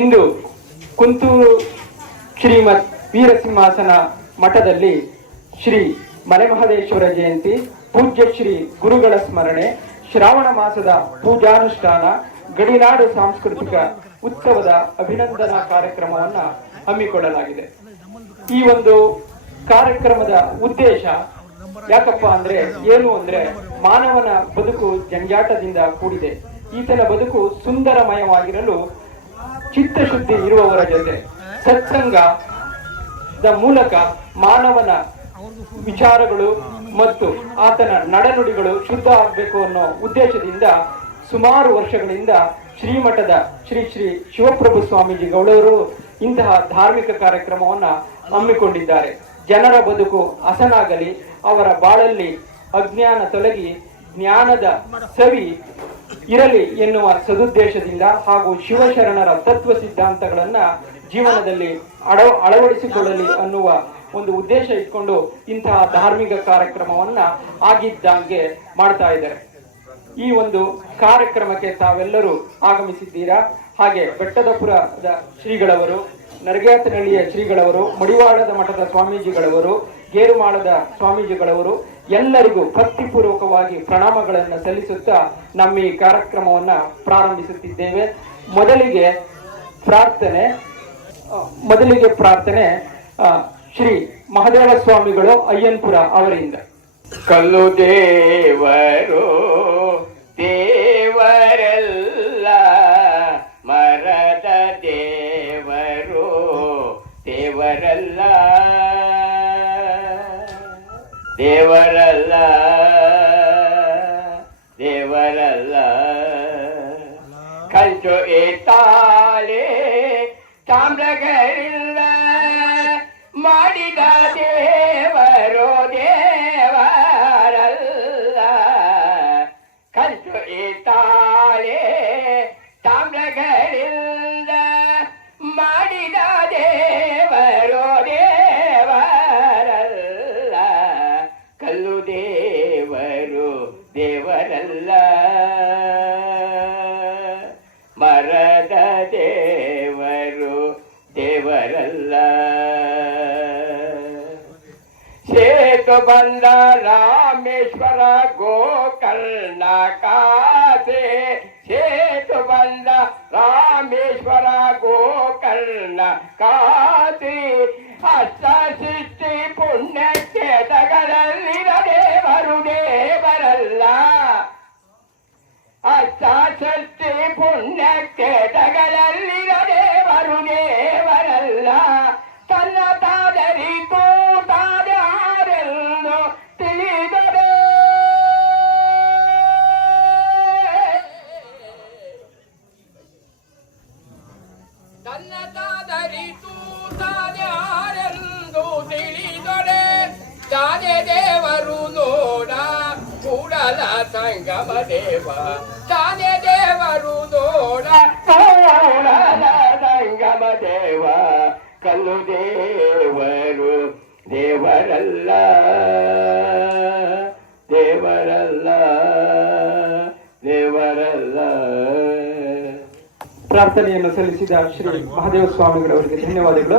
ಇಂದು ಕುಂತೂರು ಶ್ರೀಮತ್ ವೀರಸಿಂಹಾಸನ ಮಠದಲ್ಲಿ ಶ್ರೀ ಮಲೆಮಹದೇಶ್ವರ ಜಯಂತಿ, ಪೂಜ್ಯ ಶ್ರೀ ಗುರುಗಳ ಸ್ಮರಣೆ, ಶ್ರಾವಣ ಮಾಸದ ಪೂಜಾನುಷ್ಠಾನ, ಗಡಿನಾಡು ಸಾಂಸ್ಕೃತಿಕ ಉತ್ಸವದ ಅಭಿನಂದನಾ ಕಾರ್ಯಕ್ರಮವನ್ನು ಹಮ್ಮಿಕೊಳ್ಳಲಾಗಿದೆ. ಈ ಒಂದು ಕಾರ್ಯಕ್ರಮದ ಉದ್ದೇಶ ಯಾಕಪ್ಪ ಅಂದ್ರೆ ಏನು ಅಂದ್ರೆ, ಮಾನವನ ಬದುಕು ಜಂಜಾಟದಿಂದ ಕೂಡಿದೆ. ಈತನ ಬದುಕು ಸುಂದರಮಯವಾಗಿರಲು ಚಿತ್ತಶುದ್ಧಿ ಇರುವವರ ಜೊತೆ ಸತ್ಸಂಗದ ಮೂಲಕ ಮಾನವನ ವಿಚಾರಗಳು ಮತ್ತು ಆತನ ನಡೆನುಡಿಗಳು ಶುದ್ಧ ಆಗಬೇಕು ಅನ್ನೋ ಉದ್ದೇಶದಿಂದ ಸುಮಾರು ವರ್ಷಗಳಿಂದ ಶ್ರೀಮಠದ ಶ್ರೀ ಶ್ರೀ ಶಿವಪ್ರಭು ಸ್ವಾಮೀಜಿ ಗೌಡರು ಇಂತಹ ಧಾರ್ಮಿಕ ಕಾರ್ಯಕ್ರಮವನ್ನ ಹಮ್ಮಿಕೊಂಡಿದ್ದಾರೆ. ಜನರ ಬದುಕು ಹಸನಾಗಲಿ, ಅವರ ಬಾಳಲ್ಲಿ ಅಜ್ಞಾನ ತೊಲಗಿ ಜ್ಞಾನದ ಸವಿ ಇರಲಿ ಎನ್ನುವ ಸದುದ್ದೇಶದಿಂದ ಹಾಗೂ ಶಿವಶರಣರ ತತ್ವ ಸಿದ್ಧಾಂತಗಳನ್ನ ಜೀವನದಲ್ಲಿ ಅಳವಡಿಸಿಕೊಳ್ಳಲಿ ಅನ್ನುವ ಒಂದು ಉದ್ದೇಶ ಇಟ್ಕೊಂಡು ಇಂತಹ ಧಾರ್ಮಿಕ ಕಾರ್ಯಕ್ರಮವನ್ನ ಆಗಿದ್ದಂಗೆ ಮಾಡ್ತಾ ಇದ್ದಾರೆ. ಈ ಒಂದು ಕಾರ್ಯಕ್ರಮಕ್ಕೆ ತಾವೆಲ್ಲರೂ ಆಗಮಿಸಿದ್ದೀರಾ. ಹಾಗೆ ಬೆಟ್ಟದಪುರದ ಶ್ರೀಗಳವರು, ನರಗ್ಯಾತನಹಳ್ಳಿಯ ಶ್ರೀಗಳವರು, ಮಡಿವಾಳದ ಮಠದ ಸ್ವಾಮೀಜಿಗಳವರು, ಗೇರುಮಾಳದ ಸ್ವಾಮೀಜಿಗಳವರು ಎಲ್ಲರಿಗೂ ಭಕ್ತಿಪೂರ್ವಕವಾಗಿ ಪ್ರಣಾಮಗಳನ್ನು ಸಲ್ಲಿಸುತ್ತಾ ನಮ್ಮ ಈ ಕಾರ್ಯಕ್ರಮವನ್ನ ಪ್ರಾರಂಭಿಸುತ್ತಿದ್ದೇವೆ. ಮೊದಲಿಗೆ ಪ್ರಾರ್ಥನೆ ಶ್ರೀ ಮಹದೇವ ಸ್ವಾಮಿಗಳು ಅಯ್ಯನ್ಪುರ ಅವರಿಂದ. ಕಲ್ಲು ದೇವರು ದೇವರಲ್ಲ, ಮರದ ದೇವರು ದೇವರಲ್ಲ, ದೇವರಲ್ಲ, ದೇವರಲ್ಲ. ಕಂಚು ಏತಾಳೆ ತಾಮ್ರಗಳಿಲ್ಲ, ಮಾಡಿದ ದೇವರು ದೇವರಲ್ಲ. ಕಂಚು ಏತಾಳೆ ತಾಮ್ರಗಳಿಲ್ಲ, ಮಾಡಿದ ದೇವರು ದೇವರಲ್ಲ. ಕಲ್ಲು ದೇವರು ದೇವರಲ್ಲ, ಮರದ ದೇವರು ದೇವರಲ್ಲ. ಸೇತು ಬಂದ ರಾಮೇಶ್ವರ ಗೋಕರ್ಣ ಕಾಸೆ, ಸೇತು ಬಂದ ರಾಮೇಶ್ವರ ಗೋಕರ್ಣ ಕಾಸೆ. ಅಷ್ಟ ಸೃಷ್ಟಿ ಪುಣ್ಯಕ್ಕೆ ತಗಲಲ್ಲಿರ ದೇವರು ದೇವರಲ್ಲ, ಅಷ್ಟ ಸೃಷ್ಟಿ ಪುಣ್ಯಕ್ಕೆ ತಗಲಲ್ಲಿರ ದೇವರು ದೇವರಲ್ಲ. ತನ್ನ ತಾದರಿತು ತಾದ್ಯಾರೆಂದು ತಿಳಿದರೆ, ತನ್ನ ತಾದರಿತು ತಾದ್ಯಾರೆಂದು ತಿಳಿದರೆ, ತಾನೇ ದೇವರು ನೋಡ ಕೂಡಲ ಸಂಗಮ ದೇವ, ತಾನೇ ದೇವರು ನೋಡ ಕೂಡಲ ಸಂಗಮ ದೇವ. ಕಲ್ಲು ದೇವರು ದೇವರಲ್ಲ, ದೇವರಲ್ಲ, ದೇವರಲ್ಲ. ಪ್ರಾರ್ಥನೆಯನ್ನು ಸಲ್ಲಿಸಿದ ಶ್ರೀ ಮಹದೇವ ಸ್ವಾಮಿಗಳವರಿಗೆ ಧನ್ಯವಾದಗಳು.